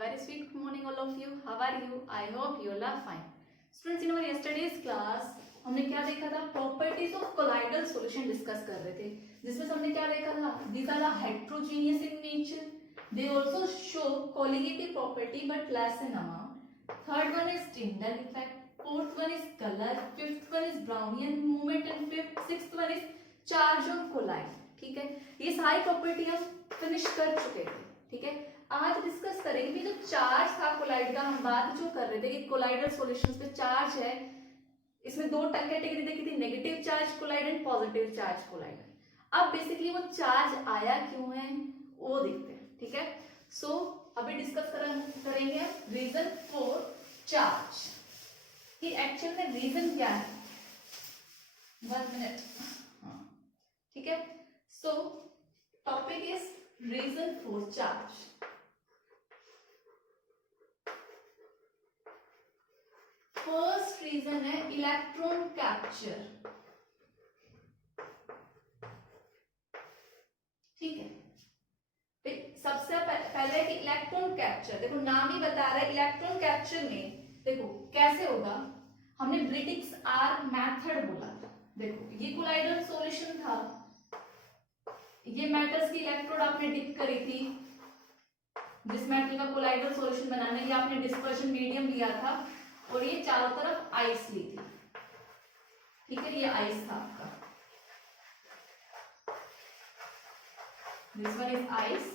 very sweet morning all of you. How are you? I hope you all are fine. Students, in our yesterday's class हमने क्या देखा था? Properties of colloidal solution discuss कर रहे थे, जिसमें हमने क्या देखा था? These are the heterogeneous in nature. They also show colligative property but less in amount. Third one is Tyndall effect. Fourth one is color. Fifth one is Brownian movement and sixth one is charge on collide. ठीक है, ये सारी property हम finish कर चुके थे. ठीक है, आज डिस्कस करेंगे भी जो चार्ज था कोलाइड का. हम बात जो कर रहे थे कि कोलाइडल सॉल्यूशंस पे चार्ज है, इसमें दो कैटेगरी देखी थी, negative charge colloid and positive charge colloid. अब बेसिकली वो चार्ज आया क्यों है वो देखते हैं. ठीक है, सो अभी डिस्कस करेंगे रीजन फॉर चार्ज कि एक्चुअल में रीजन क्या है. 1 मिनट. ठीक है, so topic is reason for charge. First reason है इलेक्ट्रॉन कैप्चर. ठीक है, सबसे पहले कि इलेक्ट्रॉन कैप्चर, देखो नाम ही बता रहा है इलेक्ट्रॉन कैप्चर में. देखो कैसे होगा, हमने ब्रिटिक्स आर मेथड बोला था. देखो ये कोलाइडल सॉल्यूशन था, ये मेटल्स की इलेक्ट्रोड आपने डिप करी थी, जिस मेटल का कोलाइडल सॉल्यूशन बनाने के आपने डिस्पर्शन मीडियम लिया था और ये चारों तरफ आइस ली थी. ठीक है, ये आइस था आपका. This one is ice,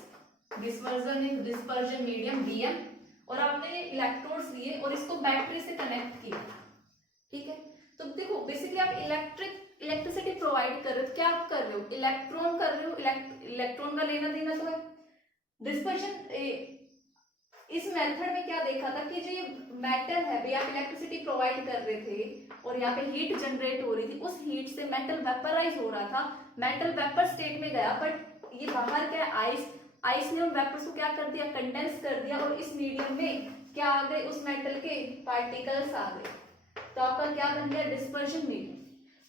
dispersion medium DM, और आपने ये इलेक्ट्रोड्स लिए और इसको बैटरी से कनेक्ट किया. ठीक है, तो देखो बेसिकली आप इलेक्ट्रिसिटी प्रोवाइड कर रहे हो. क्या आप कर रहे हो? इलेक्ट्रॉन कर रहे हो. इलेक्ट्रॉन का लेना देना तो है. डिस्पर्शन इस मेथड में क्या देखा था कि जो ये मेटल है, भाई आप इलेक्ट्रिसिटी प्रोवाइड कर रहे थे और यहाँ पे हीट जनरेट हो रही थी, उस हीट से मेटल वेपराइज हो रहा था. मेटल वेपर स्टेट में गया, बट ये बाहर क्या है, आइस ने उन वेपर्स को क्या कर दिया, कंडेंस कर दिया, और इस मीडियम में क्या आ गए, उस मेटल के पार्टिकल्स आ गए. तो आपका क्या बन गया, डिस्पर्शन मीडियम.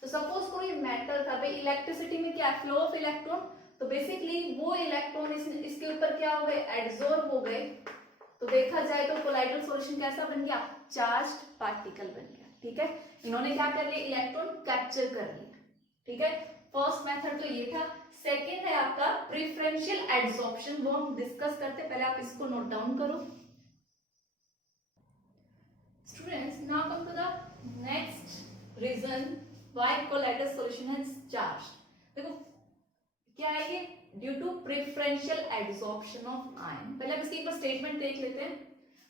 तो सपोज कोई मेटल था, भाई इलेक्ट्रिसिटी में क्या फ्लो ऑफ इलेक्ट्रॉन, तो बेसिकली वो इलेक्ट्रॉन इसके ऊपर क्या हो गए, एब्जॉर्ब हो गए. तो देखा जाए तो कोलाइडल सॉल्यूशन कैसा बन गया, चार्ज्ड पार्टिकल बन गया. ठीक है, इन्होंने क्या कर लिया, इलेक्ट्रॉन कैप्चर कर लिया. ठीक है, फर्स्ट मेथड तो ये था. सेकेंड है आपका प्रेफरेंशियल एड्सॉर्प्शन, वो हम डिस्कस करते. पहले आप इसको नोट डाउन करो students. Now come to the next reason why colloidal solution has charge. देखो क्या है ये, due to preferential adsorption of ion. पहले आप इसकी एक बार स्टेटमेंट देख लेते हैं.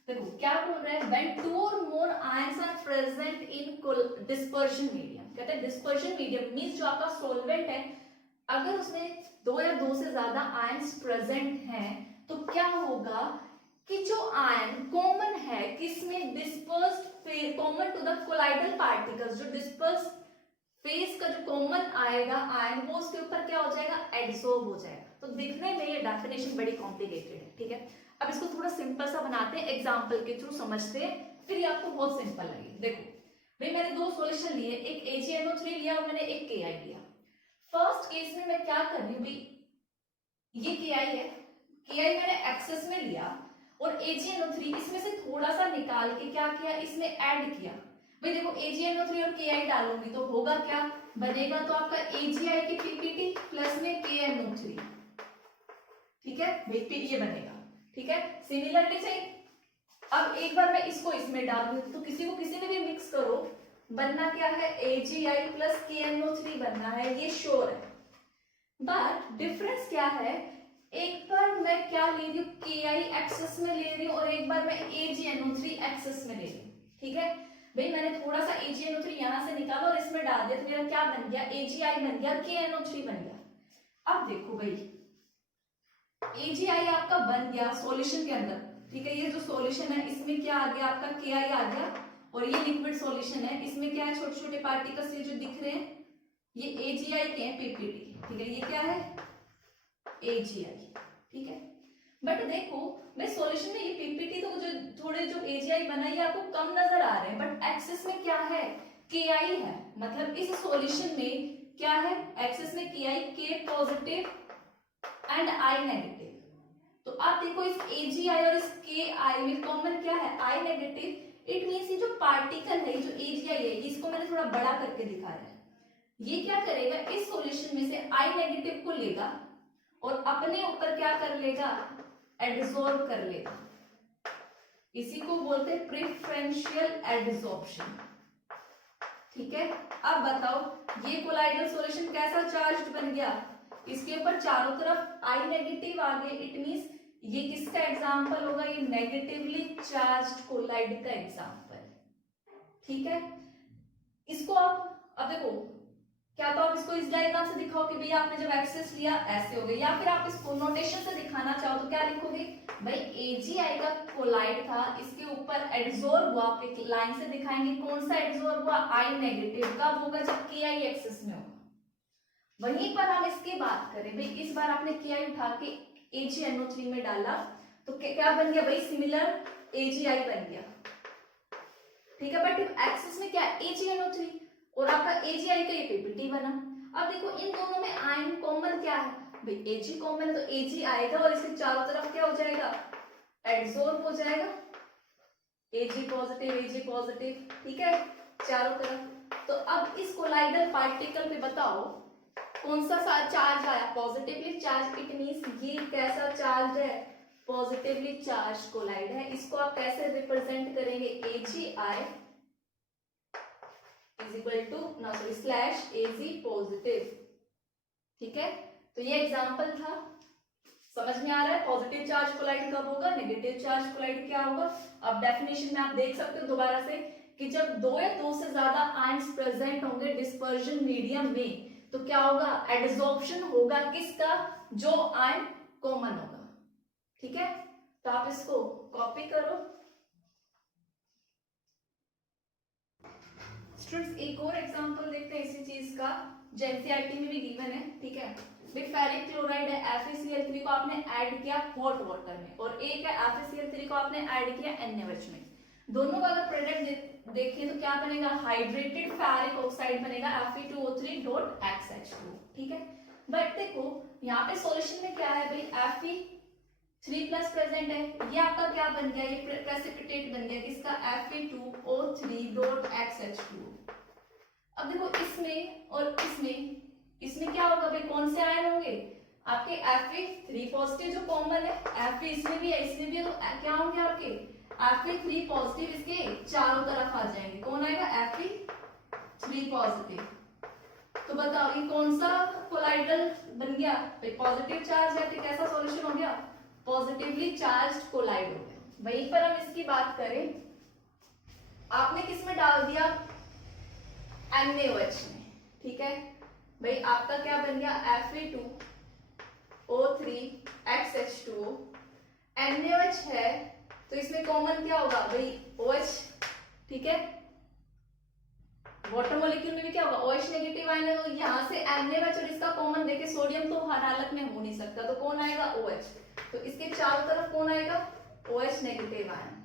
देखो क्या बोल रहा है, व्हेन 2 और more ions are present in dispersion medium. कहते हैं डिस्पर्शन मीडियम मींस जो आपका सॉल्वेंट है, अगर उसमें 2 या 2 से ज्यादा आयंस प्रेजेंट हैं, तो क्या होगा कि जो आयन कॉमन है किसमें, dispersed common to the colloidal particles, जो डिस्पर्स फेस का जो कॉमन आएगा आयन, वो उसके ऊपर क्या हो जाएगा, एड्सॉर्ब हो जाएगा. तो दिखने में ये डेफिनेशन बड़ी कॉम्प्लिकेटेड है. ठीक है, अब इसको थोड़ा सिंपल सा बनाते हैं, एग्जांपल के थ्रू समझते हैं, फिर ये आपको बहुत सिंपल लगेगा. देखो भाई मैंने 2 सॉल्यूशन लिए, एक AgNO3 लिया और मैंने एक Ki लिया. फर्स्ट केस में मैं क्या कर रही हूँ, भाई ये Ki है, Ki मैंने एक्सेस में लिया और AgNO3 इसमें से थोड़ा सा निकाल के क्या किया, इसमें ऐड किया. भाई देखो AgNO3 और Ki डालूंगी तो होगा क्या बनेगा, तो आपका AgI की PPT प्लस में KNO3. ठीक है, भाई ये बनेगा. ठीक है, सिमिलरली से अब एक बार मैं इसको इसमें डाल दूं, तो किसी को किसी में भी मिक्स करो, बनना क्या है, AgI प्लस KNO3 बनना है, ये श्योर है. बट डिफरेंस क्या है, एक बार मैं क्या ले रही हूँ, Ki एक्सेस में ले रही हूँ और एक बार मैं AgNO3 एक्सेस में ले रही हूँ. ठीक है, भाई मैंने थोड़ा सा AgNO3 यहां से निकाला और इसमें डाल दिया, तो मेरा क्या बन गया, AgI बन गया, KNO3 बन गया. अब देखो भाई AgI आपका बन गया सॉल्यूशन के अंदर. ठीक है, ये जो सॉल्यूशन है इसमें क्या आ गया, आपका Ki आ गया, और ये लिक्विड सॉल्यूशन है, इसमें क्या है, छोटे छोटे पार्टिकल्स ये जो दिख रहे हैं ये AgI के हैं, PPT. ठीक है, ये क्या है, AgI. ठीक है, बट देखो मैं सॉल्यूशन में ये PPT तो जो थोड़े जो AgI बना ये आपको कम नजर आ रहे हैं, बट एक्सेस में क्या है, Ki है. मतलब इस सॉल्यूशन में क्या है, एक्सेस में Ki, K positive and I negative. तो आप देखो इस AgI और इस KI में कॉमन क्या है, I नेगेटिव। इट मींस ये जो पार्टिकल है, जो AgI है, इसको मैंने थोड़ा बड़ा करके दिखाया है। ये क्या करेगा, इस सॉल्यूशन में से I नेगेटिव को लेगा और अपने ऊपर क्या कर लेगा, एडसॉर्ब कर लेगा। इसी को बोलते हैं प्रेफरेंशियल एडसॉर्प्शन। ठीक है, अब बताओ ये कोलाइडल सॉल्यूशन कैसा चार्ज्ड बन गया, इसके ऊपर चारों तरफ I नेगेटिव आ गए। इट मींस ये किसका एग्जांपल होगा, ये नेगेटिवली चार्ज्ड कोलाइड का एग्जांपल। ठीक है, इसको आप अब देखो, क्या तो आप इसको इस डायग्राम से दिखाओ कि भैया आपने जब एक्सेस लिया ऐसे हो गए, या फिर आप इसको नोटेशन से दिखाना चाहो तो क्या लिखोगे, भाई AgI का कोलाइड था, इसके ऊपर एडसॉर्ब हुआ। आप एक लाइन से दिखाएंगे कौन सा एडसॉर्ब हुआ, I नेगेटिव का होगा जब KI एक्सेस में होगा। वहीं पर हम इसकी बात करें, भाई इस बार आपने KI उठा के AgNO3 में डाला तो क्या बन गया, भाई सिमिलर AgI बन गया। ठीक है, बट एक्सेस में क्या AgNO3 और आपका AgI का ये PPT बना। अब देखो इन दोनों में आयन कॉमन क्या है, भाई Ag कॉमन, तो Ag आएगा और इसके चारों तरफ क्या हो जाएगा, एडसॉर्ब हो जाएगा। Ag पॉजिटिव, ठीक है, चारों तरफ। तो अब इस कोलाइडल पार्टिकल पे बताओ कौन सा चार्ज आया, पॉजिटिवली चार्ज। इट मींस ये कैसा चार्ज है, पॉजिटिवली चार्ज कोलाइड है। इसको आप कैसे रिप्रेजेंट करेंगे, AgI is equal to slash Ag positive. ठीक है, तो ये एग्जांपल था, समझ में आ रहा है। पॉजिटिव चार्ज कोलाइड कब होगा, नेगेटिव चार्ज कोलाइड क्या होगा। अब डेफिनेशन में आप देख सकते हो दोबारा से कि जब दो या दो से ज्यादा आयंस प्रेजेंट होंगे डिस्पर्जन मीडियम में तो क्या होगा, एडसॉर्प्शन होगा किसका, जो आयन कॉमन होगा। ठीक है, तो आप इसको कॉपी करो। स्टूडेंट्स एक और एग्जांपल देखते हैं इसी चीज का, जो एनसीईआरटी में भी गिवन है। ठीक है, फेरिक क्लोराइड है, FeCl3 को आपने ऐड किया हॉट वाटर में, और एक है FeCl3 को आपने ऐड किया NaOH में। दोनों का अगर प्रोडक्ट देखें तो क्या बनेगा, हाइड्रेटेड फेरिक ऑक्साइड बनेगा Fe2O3.XH2। ठीक है, बट देखो यहाँ पे सॉल्यूशन में क्या है भाई, Fe3+ प्रेजेंट है, ये आपका क्या बन गया, ये प्रेसिपिटेट बन गया किसका, Fe2O3.XH2। अब देखो इसमें और इसमें क्या होगा भाई, कौन से आयन होंगे आपके, Fe3 पॉजिटिव जो कॉमन है, Fe इसमें भी है इसमें भी, तो क्या होंगे आपके Fe3 पॉजिटिव, इसके चारों तरफ आ जाएंगे। कौन आएगा, Fe3 पॉजिटिव। तो बताओ ये कौन सा कोलाइडल बन गया, भाई पॉजिटिव चार्ज है तो कैसा सॉल्यूशन हो गया, पॉजिटिवली चार्ज्ड कोलाइड हो गया। वहीं पर हम इसकी बात करें, आपने किस में डाल दिया, NaOH में। ठीक है भाई, आपका क्या बन गया, Fe2O3XH2O। NaOH है तो इसमें कॉमन क्या होगा भाई, OH। ठीक है, वाटर मॉलिक्यूल में भी क्या होगा, OH नेगेटिव आयन है, तो यहाँ से NaOH और इसका कॉमन देखे सोडियम तो हर हालत में हो नहीं सकता, तो कौन आएगा, OH। तो इसके चारों तरफ कौन आएगा, OH नेगेटिव आयन।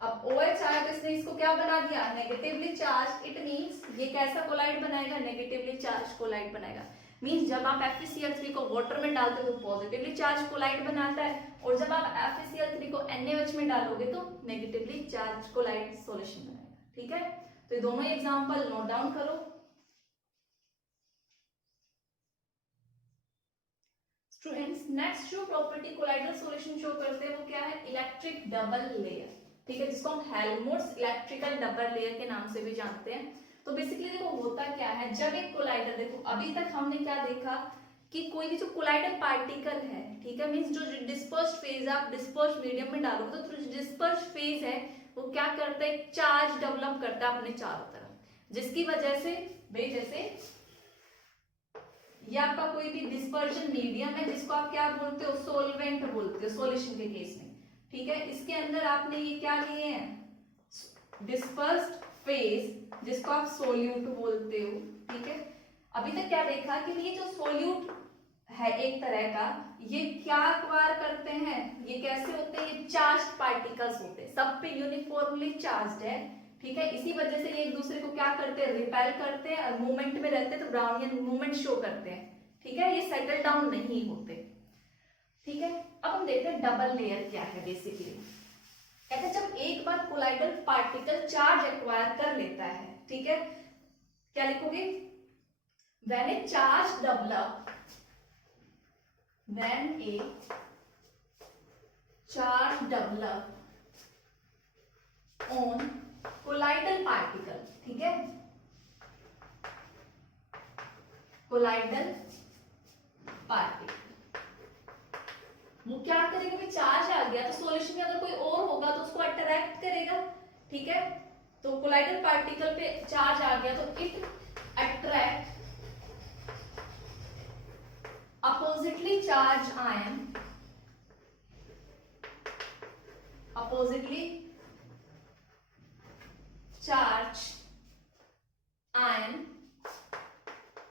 अब OH आया तो इसने इसको क्या बना दिया, नेगेटिवली चार्ज। इट मींस ये कैसा कोलाइड बनाएगा, नेगेटिवली चार्ज कोलाइड बनाएगा। मींस जब आप FeCl3 को वाटर में डालते हो तो पॉजिटिवली चार्ज कोलाइड बनाता है, और जब आप FeCl3 को NaOH में डालोगे तो नेगेटिवली चार्ज कोलाइड सॉल्यूशन बनाएगा। ठीक है, तो ये दोनों एग्जांपल नोट डाउन करो। स्टूडेंट्स नेक्स्ट जो प्रॉपर्टी कोलाइडल सॉल्यूशन शो करते हैं वो क्या है, इलेक्ट्रिक डबल लेयर। ठीक है, जिसको हम हेल्महोल्ट्ज इलेक्ट्रिकल डबल लेयर के नाम से भी जानते हैं। तो बेसिकली देखो होता क्या है, जब एक कोलाइडर, देखो अभी तक हमने क्या देखा कि कोई भी जो कोलाइडल पार्टिकल है, ठीक है, मींस जो डिस्पर्स्ड फेज, आप डिस्पर्स्ड मीडियम में डालोगे तो जो डिस्पर्स्ड फेज है वो क्या करता है, चार्ज डेवलप करता है अपने चारों तरफ, जिसकी वजह से भाई जैसे ये आपका कोई भी डिस्पर्जन मीडियम है जिसको आप क्या बोलते हो, सोलवेंट बोलते हो सॉल्यूशन के केस में। ठीक है, इसके अंदर आपने ये क्या लिए हैं, डिस्पर्स्ड फेज जिसको आप सोल्यूट बोलते हो। ठीक है, अभी तक क्या देखा कि ये जो सोल्यूट है एक तरह का, ये क्या एक्वायर करते हैं, ये कैसे होते हैं, ये चार्ज्ड पार्टिकल्स होते हैं, सब पे यूनिफॉर्मली चार्ज्ड है। ठीक है, इसी वजह से ये एक दूसरे को क्या करते हैं, रिपेल करते हैं, और मूवमेंट में रहते हैं तो ब्राउनियन मूवमेंट शो करते हैं। ठीक है, ये सेटल डाउन नहीं होते। ठीक है, अब हम देखते हैं डबल लेयर क्या है। बेसिकली कहते हैं जब एक बार कोलाइडल पार्टिकल चार्ज एक्वायर कर लेता है, ठीक है, क्या लिखोगे, when A charge develop, when A charge develop on colloidal particle, ठीक है, कोलाइडल पार्टिकल, वो क्या करेगा, भाई चार्ज आ गया तो सॉल्यूशन में अगर कोई और होगा तो उसको अट्रैक्ट करेगा, ठीक है, तो कोलाइडल पार्टिकल पे चार्ज आ गया तो it attract oppositely charge ion, oppositely charge ion,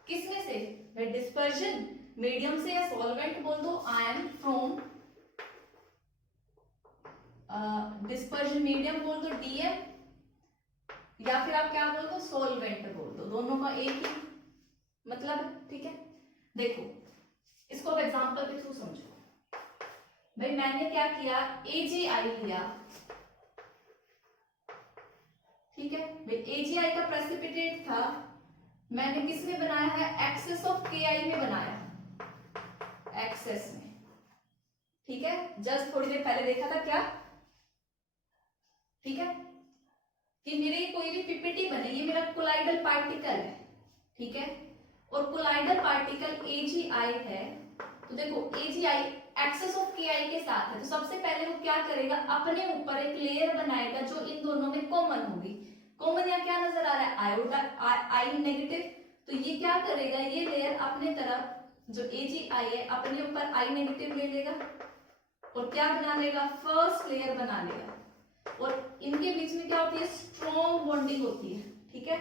किसमें से, भाई डिस्पर्जन मीडियम से या सॉल्वेंट बोल दो, आयन फ्रॉम डिस्पर्जन मीडियम बोल दो डीएम, या फिर आप क्या बोल दो, सॉल्वेंट बोल दो, दोनों का एक ही मतलब है, ठीक है। देखो इसको अब एग्जांपल के थ्रू समझो। भाई मैंने क्या किया, AgI लिया, ठीक है, भाई AgI का प्रेसिपिटेट था, मैंने किस में बनाया है, एक्सेस ऑफ KI में बनाया, एक्सेस में, ठीक है, जस्ट थोड़ी देर पहले देखा था क्या, ठीक है, कि मेरे कोई भी पीपीटी बने, ये मेरा कोलाइडल पार्टिकल है, ठीक है, और कोलाइडल पार्टिकल AgI है, तो देखो AgI एक्सेस ऑफ KI के साथ है, तो सबसे पहले वो क्या करेगा, अपने ऊपर एक लेयर बनाएगा जो इन दोनों में कॉमन होगी। कॉमन या क्या नजर आ रहा है, आयोडा, आई नेगेटिव, तो ये क्या करेगा, ये लेयर अपने तरफ जो AgI है अपने ऊपर आई नेगेटिव ले लेगा और क्या बना लेगा, फर्स्ट लेयर बना लेगा, और इनके बीच में क्या होती है, स्ट्रॉन्ग बॉन्डिंग होती है, ठीक है।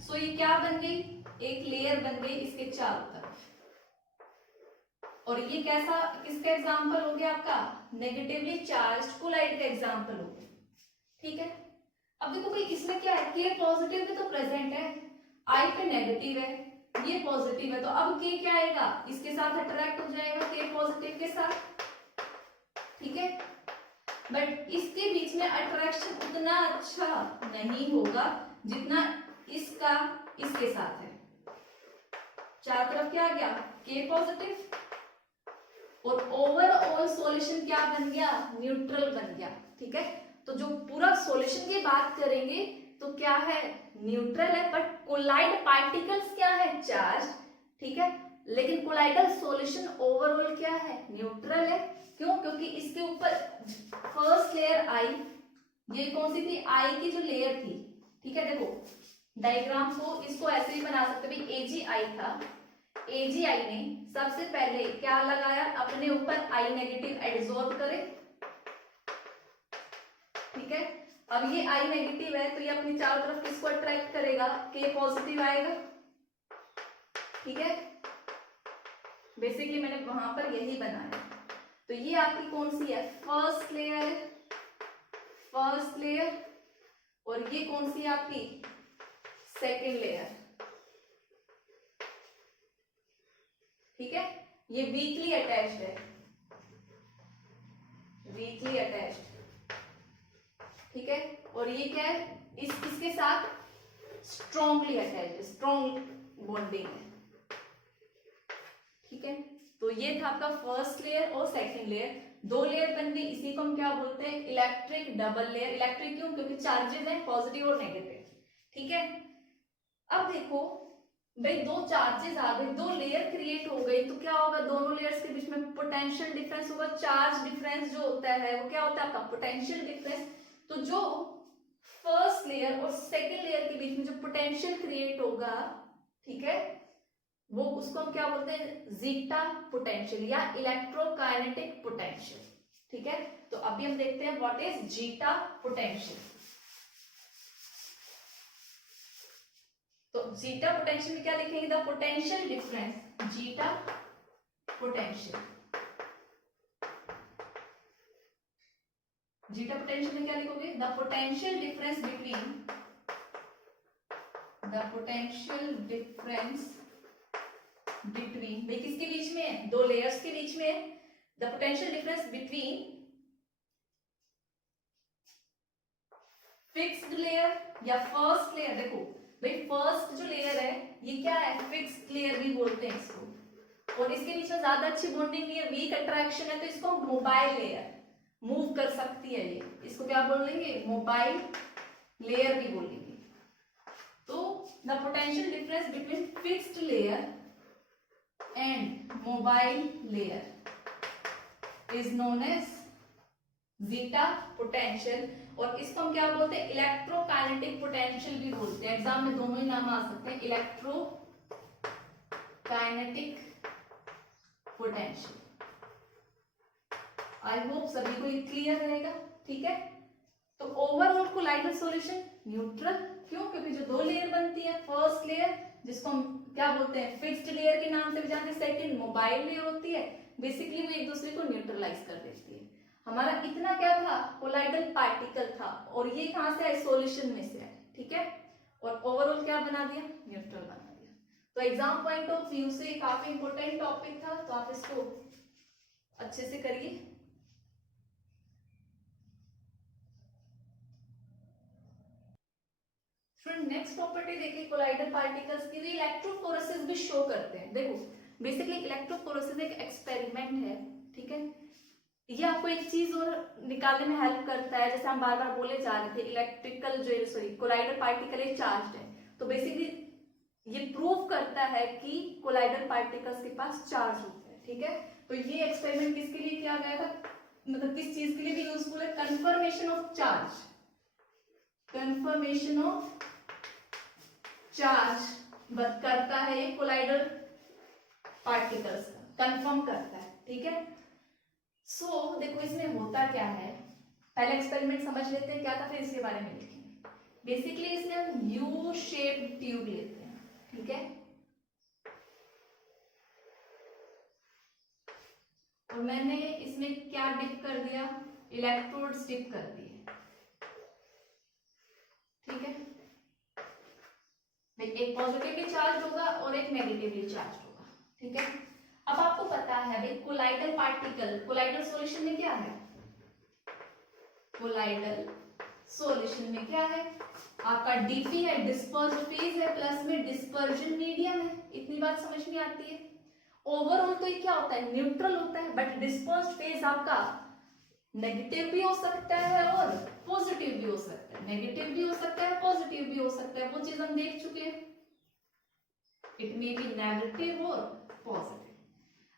सो ये क्या बन गई, एक लेयर बन गई इसके चारों तरफ, और ये कैसा, किसका एग्जांपल हो गया आपका, नेगेटिवली चार्ज्ड कोलाइड का एग्जांपल हो गया, ठीक है। अब देखो भाई इसमें क्या है, K पॉजिटिव में तो प्रेजेंट है, I पे नेगेटिव है, ये पॉजिटिव है, तो अब K क्या आएगा, इसके साथ अट्रैक्ट हो जाएगा, K पॉजिटिव के साथ, ठीक है, बट इसके बीच में अट्रैक्शन उतना अच्छा नहीं होगा जितना इसका इसके साथ है। चारों तरफ क्या आ गया, K पॉजिटिव, और ओवरऑल सॉल्यूशन क्या बन गया, न्यूट्रल बन गया, ठीक है। तो जो पूरा सॉल्यूशन की बात करेंगे तो क्या है, न्यूट्रल है, बट कोलाइड पार्टिकल्स क्या है, चार्ज, ठीक है, लेकिन कोलाइडल सॉल्यूशन ओवरऑल क्या है, न्यूट्रल है। क्यों, क्योंकि इसके ऊपर फर्स्ट लेयर आई, ये कौन सी थी, आई की जो लेयर थी, ठीक है, देखो डायग्राम को इसको ऐसे ही बना सकते, भाई AgI था, AgI ने सबसे पहले क्या लगाया, अपने ऊपर आई नेगेटिव एब्जॉर्ब करे, ठीक है, अब ये आई नेगेटिव है तो ये अपनी चारों तरफ किसको अट्रैक्ट करेगा, K पॉजिटिव आएगा, ठीक है, बेसिकली मैंने वहां पर यही बनाया। तो ये आपकी कौन सी है, फर्स्ट लेयर है, फर्स्ट लेयर, और ये कौन सी है आपकी, सेकेंड लेयर, ठीक है, ये वीकली अटैच्ड है, वीकली अटैच्ड, ठीक है, और ये क्या है, इसके साथ स्ट्रॉन्गली अटैच्ड, स्ट्रॉन्ग बॉन्डिंग है, ठीक है। तो ये था आपका फर्स्ट लेयर और सेकंड लेयर, दो लेयर बन गई, इसी को हम क्या बोलते हैं, इलेक्ट्रिक डबल लेयर। इलेक्ट्रिक क्यों, क्योंकि चार्जेस हैं पॉजिटिव और नेगेटिव, ठीक है। अब देखो भाई दो चार्जेस आ गए, दो लेयर क्रिएट हो गई, तो क्या होगा, दोनों लेयर्स के बीच में पोटेंशियल डिफरेंस होगा, चार्ज डिफरेंस जो होता है वो क्या होता है आपका पोटेंशियल डिफरेंस। तो जो फर्स्ट लेयर और सेकेंड लेयर के बीच में जो पोटेंशियल क्रिएट होगा, ठीक है, वो उसको हम क्या बोलते हैं, जीटा पोटेंशियल या इलेक्ट्रोकाइनेटिक पोटेंशियल, ठीक है। तो अभी हम देखते हैं व्हाट इज जीटा पोटेंशियल। तो जीटा पोटेंशियल में क्या लिखेंगे, the potential difference, zeta potential, zeta potential में क्या लिखोगे, the potential difference between, the potential difference between, भाई किसके बीच में है, दो लेयर्स के बीच में है, the potential difference between fixed layer या फर्स्ट लेयर। देखो भाई फर्स्ट जो लेयर है ये क्या है, फिक्स्ड लेयर भी बोलते हैं इसको, और इसके बीच में ज्यादा अच्छी बॉन्डिंग नहीं है, वीक अट्रैक्शन है, तो इसको मोबाइल लेयर, मूव कर सकती है ये, इसको क्या बोलेंगे, मोबाइल लेयर भी बोलेंगे। तो the potential difference between fixed layer and mobile layer is known as zeta potential, और इसको हम क्या बोलते हैं, इलेक्ट्रोकाइनेटिक पोटेंशियल भी बोलते हैं। एग्जाम में दोनों ही नाम आ सकते हैं, इलेक्ट्रोकाइनेटिक पोटेंशियल। आई होप सभी को ये क्लियर रहेगा, ठीक है। तो ओवरऑल कोलाइडल सॉल्यूशन न्यूट्रल, क्यों, क्योंकि जो दो लेयर बनती है, फर्स्ट लेयर जिसको हम क्या बोलते हैं, फिक्स्ड लेयर के नाम से भी जानते हैं, सेकंड मोबाइल लेयर होती है, बेसिकली वो एक दूसरे को न्यूट्रलाइज कर देती है। हमारा इतना क्या था, कोलाइडल पार्टिकल था, और ये कहां से है, सॉल्यूशन में से है, ठीक है, और ओवरऑल क्या बना दिया, न्यूट्रल बना दिया। तो एग्जाम पॉइंट ऑफ व्यू से काफी इंपॉर्टेंट टॉपिक था, तो आप इसको अच्छे से करिए। नेक्स्ट प्रॉपर्टी देखिए कोलाइडल पार्टिकल्स की, इलेक्ट्रोफोरेसिस भी शो करते हैं। देखो बेसिकली इलेक्ट्रोफोरेसिस एक एक्सपेरिमेंट है, ठीक है, ये आपको एक चीज और निकालने में हेल्प करता है, जैसे हम बार बार बोले जा रहे थे, इलेक्ट्रिकल जो सॉरी कोलाइडल पार्टिकल एक चार्ज है, तो बेसिकली ये प्रूव करता है कि कोलाइडल पार्टिकल्स के पास चार्ज होता है, ठीक है। तो ये एक्सपेरिमेंट किसके लिए किया गया था, मतलब किस चीज के लिए भी यूजफुल है, confirmation of charge, confirmation of charge करता है ये कोलाइडल पार्टिकल्स का, कंफर्म करता है, ठीक है। सो देखो इसमें होता क्या है, पहले एक्सपेरिमेंट समझ लेते हैं क्या था, फिर इसके बारे में लिखेंगे। बेसिकली इसमें हम यू शेप ट्यूब लेते हैं, ठीक है, और मैंने इसमें क्या डिप कर दिया, इलेक्ट्रोड्स डिप कर दिए, ठीक है, एक पॉजिटिवली चार्ज होगा और एक नेगेटिवली चार्ज होगा, ठीक है। अब आपको पता है भाई कोलाइडल पार्टिकल, कोलाइडल सॉल्यूशन में क्या है, कोलाइडल सॉल्यूशन में क्या है, आपका डीपी है, डिस्पर्स्ड फेज है, प्लस में डिस्पर्जन मीडियम है, इतनी बात समझ में आती है। ओवरऑल तो ये क्या होता है, न्यूट्रल होता है, बट डिस्पर्स्ड फेज आपका नेगेटिव भी हो सकता है और पॉजिटिव भी हो सकता है, नेगेटिव भी हो सकता है, पॉजिटिव भी हो सकता है, वो चीज हम देख चुके हैं, इट मे बी नेगेटिव और पॉजिटिव।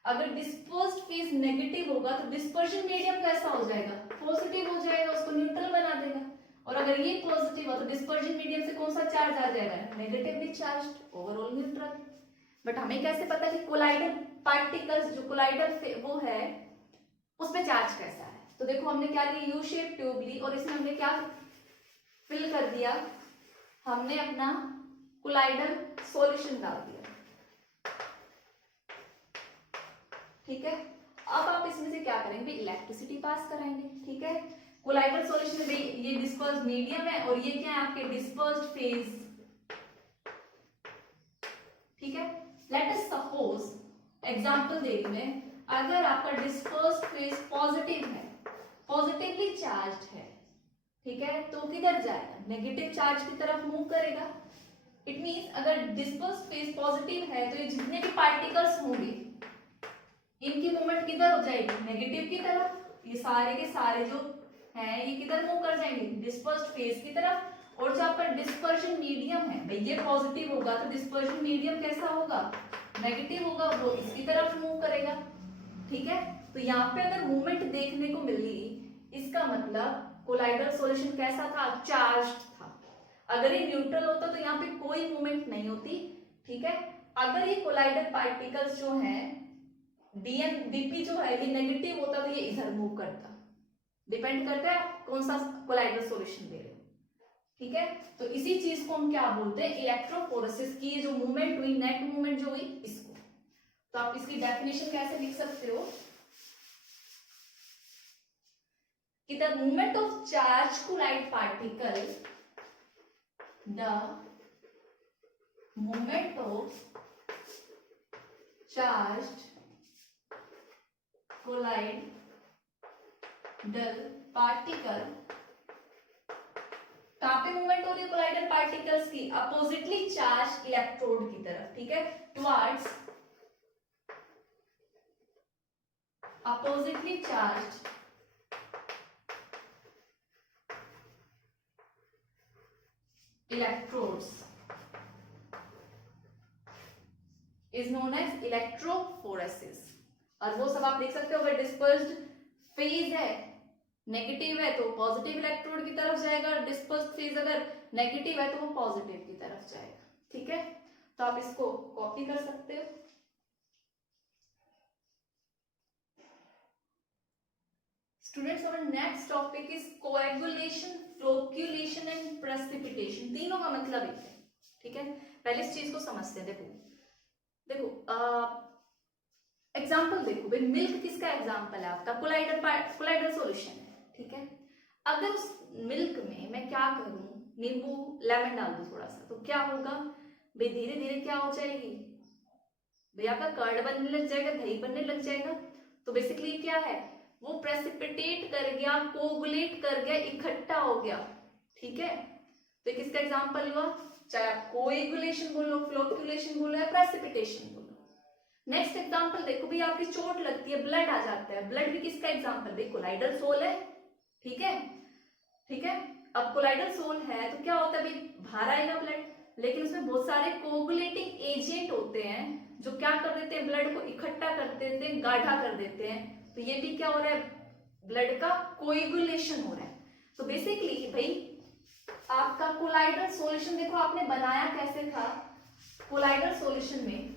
अगर डिस्पर्स्ड फेज नेगेटिव होगा तो डिस्पर्जन मीडियम कैसा हो जाएगा, पॉजिटिव हो जाएगा, उसको न्यूट्रल बना देगा, और अगर ये पॉजिटिव हो तो डिस्पर्जन मीडियम से कौन सा चार्ज आ जाएगा, negatively charge, overall neutral. But हमें कैसे पता कि कोलाइडल पार्टिकल्स जो कोलाइडल वो है उसमें चार्ज कैसा है, तो देखो हमने क्या ली, यू शेप ट्यूब ली, और इसमें हमने क्या फिल कर दिया, हमने अपना कोलाइडल सॉल्यूशन डाल दिया, ठीक है। अब आप इसमें से क्या करेंगे, इलेक्ट्रिसिटी पास कराएंगे, ठीक है। कोलाइडल सॉल्यूशन में ये डिस्पर्स्ड मीडियम है और ये क्या है आपके डिस्पर्स्ड फेज, ठीक है। लेट अस सपोज एग्जांपल दे रही मैं, अगर आपका डिस्पर्स्ड फेज पॉजिटिव है, पॉजिटिवली चार्ज्ड है, ठीक है, तो किधर जाएगा, नेगेटिव चार्ज की तरफ मूव करेगा। इट मींस अगर डिस्पर्स्ड फेज पॉजिटिव है तो ये जितने भी पार्टिकल्स होंगे इनकी मूवमेंट किधर हो जाएगी, नेगेटिव की तरफ, ये सारे के सारे जो हैं ये किधर मूव कर जाएंगे, डिस्पर्स्ड फेज की तरफ। और जो आपका डिस्पर्जन मीडियम है भाई ये पॉजिटिव होगा तो डिस्पर्जन मीडियम कैसा होगा, नेगेटिव होगा, वो इसकी तरफ मूव करेगा, ठीक है। तो यहाँ पे अगर मूवमेंट देखने को मिली, इसका मतलब कोलाइडल सॉल्यूशन कैसा था, चार्ज्ड था। अगर ये न्यूट्रल होता तो यहाँ पे कोई मूवमेंट नहीं होती, ठीक है। अगर ये कोलाइडल पार्टिकल्स जो हैं डीपी जो है ये नेगेटिव होता तो ये इधर मूव करता, डिपेंड करता है आप कौन सा कोलाइडल सॉल्यूशन दे रहे हो, ठीक है। तो इसी चीज को हम क्या बोलते हैं, इलेक्ट्रोफोरेसिस की जो मूवमेंट हुई, नेट मूवमेंट जो हुई इसको। तो आप इसकी डेफिनेशन कैसे लिख सकते हो कि the movement of charge colloid particle, the movement of charge colloidal particle, कहां पे मूवमेंट हो रही है कोलाइडल पार्टिकल्स की? अपोजिटली चार्ज इलेक्ट्रोड की तरफ, ठीक है, towards oppositely charge electrodes is known as electrophoresis. और वो सब आप देख सकते हो, अगर डिस्पर्स्ड फेज है, नेगेटिव है तो पॉजिटिव इलेक्ट्रोड की तरफ जाएगा, और डिस्पर्स्ड फेज अगर नेगेटिव है तो वो पॉजिटिव की तरफ जाएगा, ठीक है। तो आप इसको कॉपी कर सकते हो। Students, our next topic is coagulation, flocculation and precipitation। तीनों का मतलब एक है, ठीक है। पहले इस चीज को समझते हैं। देखो एग्जाम्पल देखो भाई, मिल्क किसका एग्जाम्पल है आपका? कोलाइडल सॉल्यूशन है, ठीक है। अगर उस मिल्क में मैं क्या करूं, नींबू लेमन डाल दूं थोड़ा सा, तो क्या होगा भाई? धीरे धीरे क्या हो जाएगी भाई? आपका कर्ड बनने लग जाएगा, दही बनने लग जाएगा। तो बेसिकली क्या है, वो प्रेसिपिटेट कर गया, कोगुलेट कर गया, इकट्ठा हो गया, ठीक है। तो किसका एग्जांपल हुआ? चाहे आप कोएगुलेशन बोलो, फ्लोक्यूलेशन बोलो या प्रेसिपिटेशन बोलो। नेक्स्ट एग्जांपल देखो भाई, आपकी चोट लगती है, ब्लड आ जाता है, ब्लड भी किसका एग्जांपल? भाई कोलाइडल सोल है, ठीक है, ठीक है। अब कोलाइडल सोल है तो क्या होता है भाई? बाहर आएगा ब्लड, लेकिन उसमें बहुत सारे कोगुलेटिंग एजेंट होते हैं जो क्या कर देते हैं? ब्लड को इकट्ठा कर देते हैं, गाढ़ा कर देते हैं। तो ये भी क्या हो रहा है? ब्लड का कोएगुलेशन हो रहा है। तो बेसिकली भाई आपका कोलाइडल सॉल्यूशन देखो आपने बनाया कैसे था? कोलाइडल सॉल्यूशन में,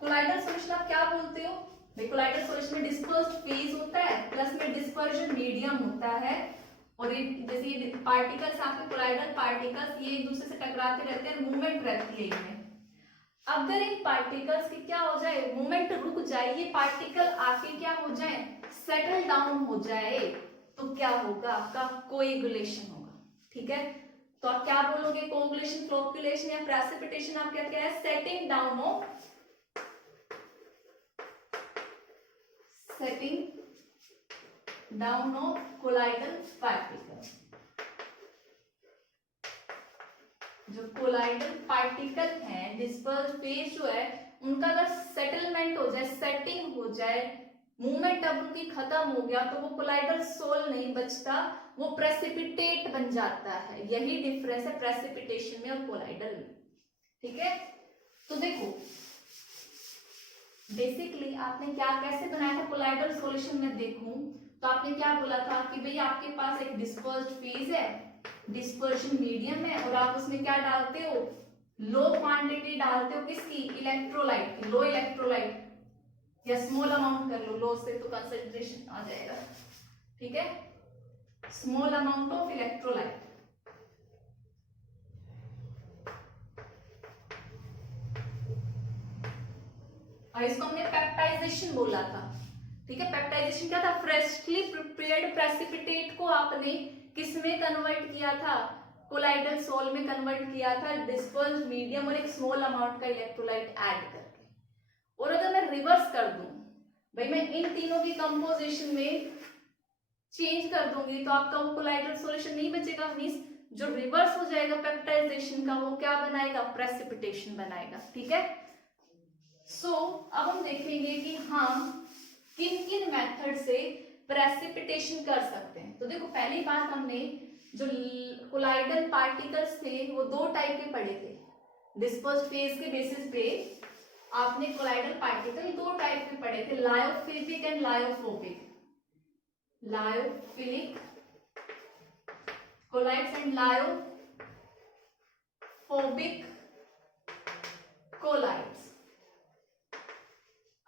कोलाइडल सॉल्यूशन आप क्या बोलते हो भाई? कोलाइडल सॉल्यूशन में डिस्पर्स्ड फेज होता है, प्लस में डिस्पर्जन मीडियम होता है, और जैसे ये पार्टिकल्स आपके कोलाइडल पार्टिकल्स ये एक दूसरे से टकराते रहते हैं, मूवमेंट रहती है इनमें। अगर इन पार्टिकल्स की क्या हो जाए, मूवमेंट रुक जाए, ये पार्टिकल आके क्या हो जाए? सेटल डाउन हो जाए, तो क्या होगा? आपका कोएगुलेशन होगा, ठीक है। तो आप क्या बोलोगे? कोएगुलेशन, फ्लोक्यूलेशन या प्रेसिपिटेशन? आप क्या है? Setting down of, setting down of colloidal particle. जो कोलाइडल पार्टिकल हैं, डिस्पर्स फेज जो है उनका अगर सेटलमेंट हो जाए, सेटिंग हो जाए, मूवमेंट अब उनकी खत्म हो गया, तो वो कोलाइडल सोल नहीं बचता, वो प्रेसिपिटेट बन जाता है। यही डिफरेंस है प्रेसिपिटेशन में और कोलाइडल में, ठीक है। तो देखो बेसिकली आपने क्या कैसे बनाया था कोलाइडल सॉल्यूशन में? देखूं तो आपने क्या बोला था कि भाई आपके पास एक डिस्पर्स्ड फेज है, डिस्पर्शन मीडियम है, और आप उसमें क्या डालते हो? लो क्वांटिटी डालते हो, किसकी? इलेक्ट्रोलाइट की। लो इलेक्ट्रोलाइट या स्मॉल अमाउंट कर लो, लो से तो कंसंट्रेशन आ जाएगा, ठीक है। स्मॉल अमाउंट ऑफ इलेक्ट्रोलाइट, और इसको हमने पेप्टाइजेशन बोला था, ठीक है। पेप्टाइजेशन क्या था? फ्रेशली प्रिपेयर्ड प्रेसिपिटेट को आपने किस में कन्वर्ट किया था? कोलाइडल सोल में कन्वर्ट किया था, डिस्पर्स्ड मीडियम और एक स्मॉल अमाउंट का इलेक्ट्रोलाइट ऐड करके। और अगर मैं रिवर्स कर दूं भाई, मैं इन तीनों की कंपोजिशन में चेंज कर दूंगी, तो आपका वो कोलाइडल सॉल्यूशन नहीं बचेगा। मींस जो रिवर्स हो जाएगा पेप्टाइजेशन का, वो क्या बनाएगा? प्रेसिपिटेशन बनाएगा, ठीक है। सो अब हम देखेंगे कि हम किन किन मेथड से प्रेसिपिटेशन कर सकते हैं। तो देखो पहली बात, हमने जो कोलाइडल पार्टिकल्स थे वो दो टाइप के पढ़े थे। डिस्पर्स्ड फेज के बेसिस पे आपने कोलाइडल पार्टिकल दो टाइप के पढ़े थे, lyophilic and lyophobic. Lyophilic colloids and lyophobic colloids.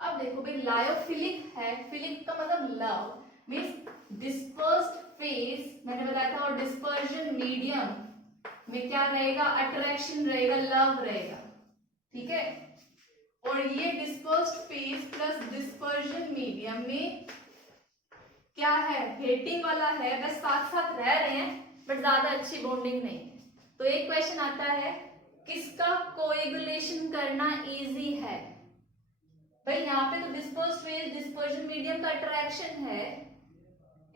अब देखो भाई, लायोफिलिक है, फिलिक का मतलब लव, मीन्स डिस्पर्स्ड फेज मैंने बताया था, और डिस्पर्जन मीडियम में क्या रहेगा? अट्रैक्शन रहेगा, लव रहेगा, ठीक है। और ये dispersed phase plus dispersion medium में क्या है? हेटिंग वाला है, बस साथ साथ रह रहे हैं बट ज्यादा अच्छी बॉन्डिंग नहीं है। तो एक क्वेश्चन आता है, किसका कोएगुलेशन करना इजी है? भाई यहाँ पे तो डिस्पर्स फेज डिस्पर्जन मीडियम का अट्रैक्शन है,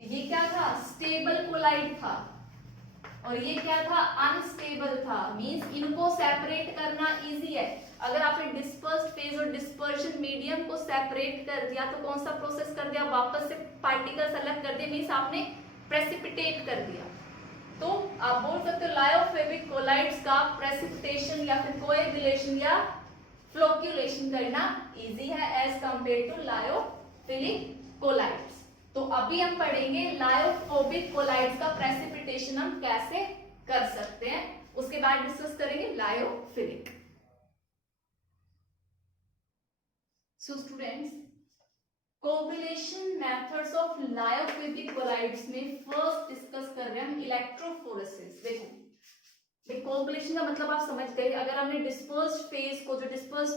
ये क्या था, स्टेबल कोलाइड था, और ये क्या था, अनस्टेबल था। मींस इनको सेपरेट करना इजी है। अगर आपने डिस्पर्स फेज और डिस्पर्जन मीडियम को सेपरेट कर दिया तो कौन सा प्रोसेस कर दिया, वापस से पार्टिकल्स अलग कर दिए, मींस आपने प्रेसिपिटेट कर दिया। तो आप बोल सकते हो लायोफिलिक कोलाइड्स का प्रेसिपिटेशन या फिर कोएगुलेशन या फ्लोक्यूलेशन करना इजी है as compare to lyophilic colloids. तो अभी हम पढ़ेंगे लायोफोबिक कोलाइड्स का प्रेसिपिटेशन हम कैसे कर सकते हैं, उसके बाद डिस्कस करेंगे lyophilic. So students, coagulation methods of lyophilic colloids में फर्स्ट डिस्कस कर रहे हैं हम इलेक्ट्रोफोरेसिस। देखो कोगुलेशन का मतलब आप समझ गए। अगर हमने डिस्पर्स्ड फेज को, जो डिस्पर्स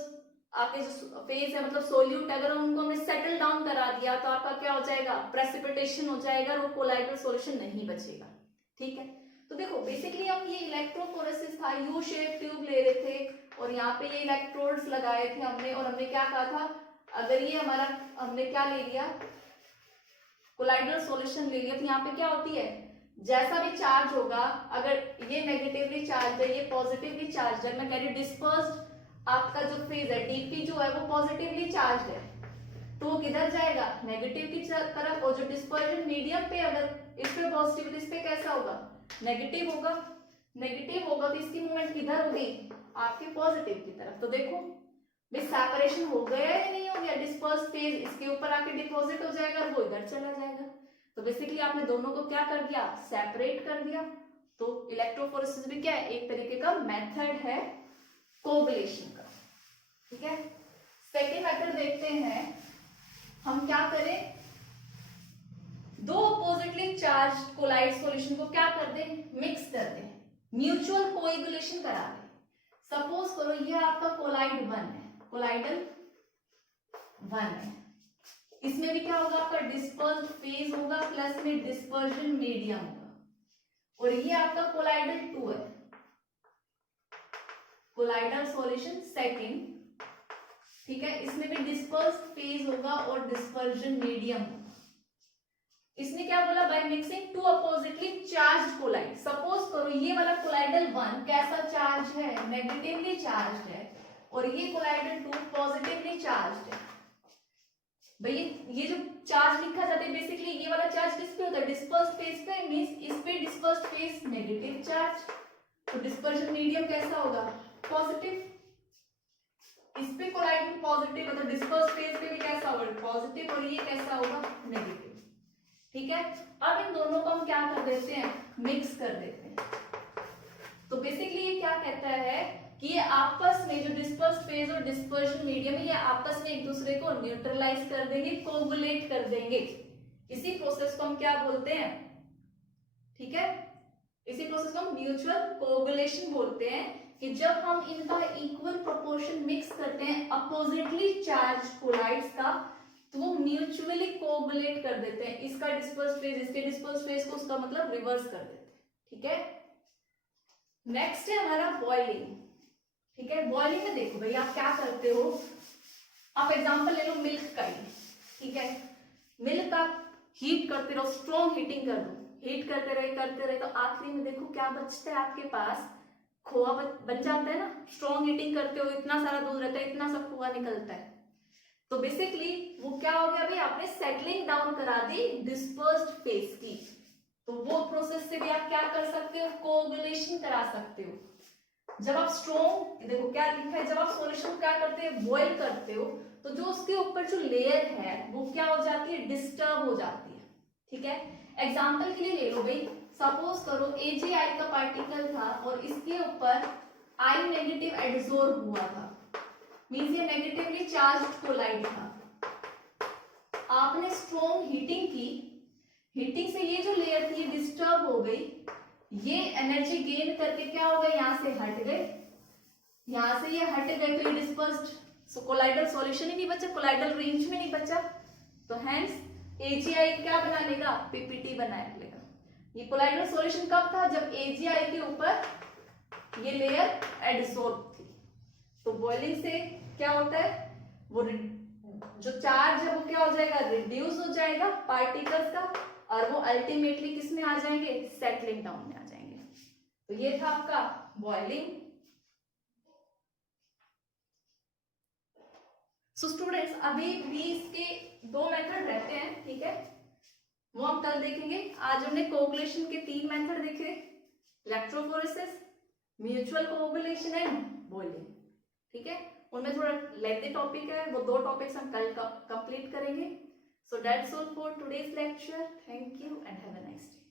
आपके जो फेज है मतलब सोल्यूट, अगर उनको हमने सेटल डाउन करा दिया तो आपका क्या हो जाएगा, प्रेसिपिटेशन हो जाएगा, और वो कोलाइडल सॉल्यूशन नहीं बचेगा। ठीक है, तो देखो बेसिकली हम ये इलेक्ट्रोफोरेसिस था, यू शेप ट्यूब ले रहे थे और यहाँ पे ये इलेक्ट्रोड्स लगाए थे हमने, और हमने क्या कहा था, अगर ये हमारा हमने क्या ले लिया, कोलाइडल सॉल्यूशन ले लिया, तो यहाँ पे क्या होती है, जैसा भी चार्ज होगा, अगर ये नेगेटिवली चार्ज है, ये पॉजिटिवली चार्ज है, मैं कह रही डिस्पर्स्ड आपका जो फेज है डीपी जो है वो पॉजिटिवली चार्ज है, तो वो किधर जाएगा, नेगेटिव की तरफ। और जो डिस्पर्जन मीडियम पे अगर इस पे पॉजिटिव तो इस पे कैसा होगा, नेगेटिव होगा। नेगेटिव होगा तो इसकी मूवमेंट किधर होगी, आपके पॉजिटिव की तरफ। तो देखो भाई सेपरेशन हो गया या नहीं हो गया, डिस्पर्स फेज इसके ऊपर आके डिपॉजिट हो जाएगा और वो इधर चला जाएगा। तो बेसिकली आपने दोनों को क्या कर दिया, सेपरेट कर दिया। तो इलेक्ट्रोफोरेसिस भी क्या है, एक तरीके का मेथड है कोगुलेशन का। ठीक है, सेकेंड मेथड देखते हैं। हम क्या करें, दो अपोजिटली चार्ज कोलाइड सॉल्यूशन को क्या कर दें, मिक्स कर दें, म्यूचुअल कोएगुलेशन करा दें। सपोज करो ये आपका कोलाइड 1 है, कोलाइडल 1 है, इसमें भी क्या होगा, आपका डिस्पर्स्ड फेज होगा प्लस में डिस्पर्जन मीडियम होगा। और ये आपका कोलाइडल 2 है, कोलाइडल सॉल्यूशन सेकंड। ठीक है, इसमें भी डिस्पर्स्ड फेज होगा और डिस्पर्जन मीडियम होगा। इसने क्या बोला, by mixing two oppositely charge colloid. Suppose करो ये वाला कोलाइडल 1 कैसा चार्ज है, नेगेटिवली चार्ज है, और ये कोलाइडल 2 पॉजिटिवली चार्ज है। भाई ये जो चार्ज लिखा जाता है बेसिकली ये वाला चार्ज किस पे होता है, डिस्पर्स्ड फेज पे, मींस इस पे डिस्पर्स्ड फेज नेगेटिव चार्ज, तो डिस्पर्जन मीडियम कैसा होगा, पॉजिटिव। इस पे कोलाइड पॉजिटिव मतलब डिस्पर्स्ड फेज पे भी कैसा होगा, पॉजिटिव, और ये कैसा होगा, नेगेटिव। ठीक है, अब इन दोनों को हम क्या कर देते हैं, मिक्स कर देते हैं। तो बेसिकली ये क्या कहता है कि ये आपस में जो डिस्पर्स्ड फेज और डिस्पर्जन मीडियम है ये आपस में एक दूसरे को न्यूट्रलाइज कर देंगे, कोगुलेट कर देंगे। इसी प्रोसेस को हम क्या बोलते हैं, ठीक है, इसी प्रोसेस को हम म्यूचुअल कोगुलेशन बोलते हैं, कि जब हम इनका इक्वल प्रोपोर्शन मिक्स करते हैं अपोजिटली चार्ज कोलाइड्स का, तो वो म्यूचुअली कोगुलेट कर देते हैं। इसका डिस्पर्स्ड फेज इसके डिस्पर्स्ड फेज को उसका मतलब रिवर्स कर देते हैं। ठीक है, नेक्स्ट है हमारा बॉइलिंग। ठीक है, बॉइलिंग में देखो भाई आप क्या करते हो, आप एग्जांपल ले लो मिल्क का ही। ठीक है, मिल्क आप हीट करते रहो, स्ट्रॉन्ग हीटिंग कर दो, हीट करते रहे तो आखिरी में देखो क्या बचता है आपके पास, खोआ बन जाता है ना। स्ट्रॉन्ग हीटिंग करते हो, इतना सारा दूध रहता है, इतना सब खोआ निकलता है। तो बेसिकली वो क्या हो गया भाई, आपने सेटलिंग डाउन करा दी डिस्पर्स्ड फेज की। तो वो प्रोसेस से भी आप क्या कर सकते हो, कोगुलेशन करा सकते हो। जब आप स्ट्रॉन्ग, देखो क्या लिखा है, जब आप सॉल्यूशन क्या करते हैं, बॉईल करते हो, तो जो उसके ऊपर जो लेयर है वो क्या हो जाती है, डिस्टर्ब हो जाती है। ठीक है, एग्जाम्पल के लिए ले लो भाई, सपोज करो AgI का पार्टिकल था और इसके ऊपर I नेगेटिव एडसोर्ब हुआ था, मींस ये नेगेटिवली चार्ज्ड कोलाइड था। आपने स्ट्रॉन्ग हीटिंग की, हीटिंग से ये जो लेयर थी ये डिस्टर्ब हो गई, ये एनर्जी गेन करके क्या हो गया, यहाँ से हट गए, यहाँ से ये हट गए, तो ये डिस्पर्स्ड कोलाइडल सॉल्यूशन ही नहीं बचा, कोलाइडल रेंज में नहीं बचा। तो हेंस AgI क्या बना लेगा, PPT बना लेगा। ये कोलाइडल सॉल्यूशन कब था, जब AgI के ऊपर ये लेयर एडसोर्ब थी। तो बॉइलिंग से क्या होता है, वो जो चार्ज है वो क्या हो जाएगा, रिड्यूस हो जाएगा पार्टिकल्स का, और वो अल्टीमेटली किस में आ जाएंगे, सेटलिंग डाउन में आ जाएंगे। तो ये था आपका बॉइलिंग। सो स्टूडेंट्स अभी भी इसके दो मेथड रहते हैं, ठीक है, वो हम कल देखेंगे। आज हमने कोगुलेशन के 3 मेथड देखे, electrophoresis, mutual coagulation and boiling, ठीक है। उनमें थोड़ा लेंथी टॉपिक है, वो 2 टॉपिक्स हम कल कंप्लीट करेंगे। So that's all for today's lecture. Thank you and have a nice day.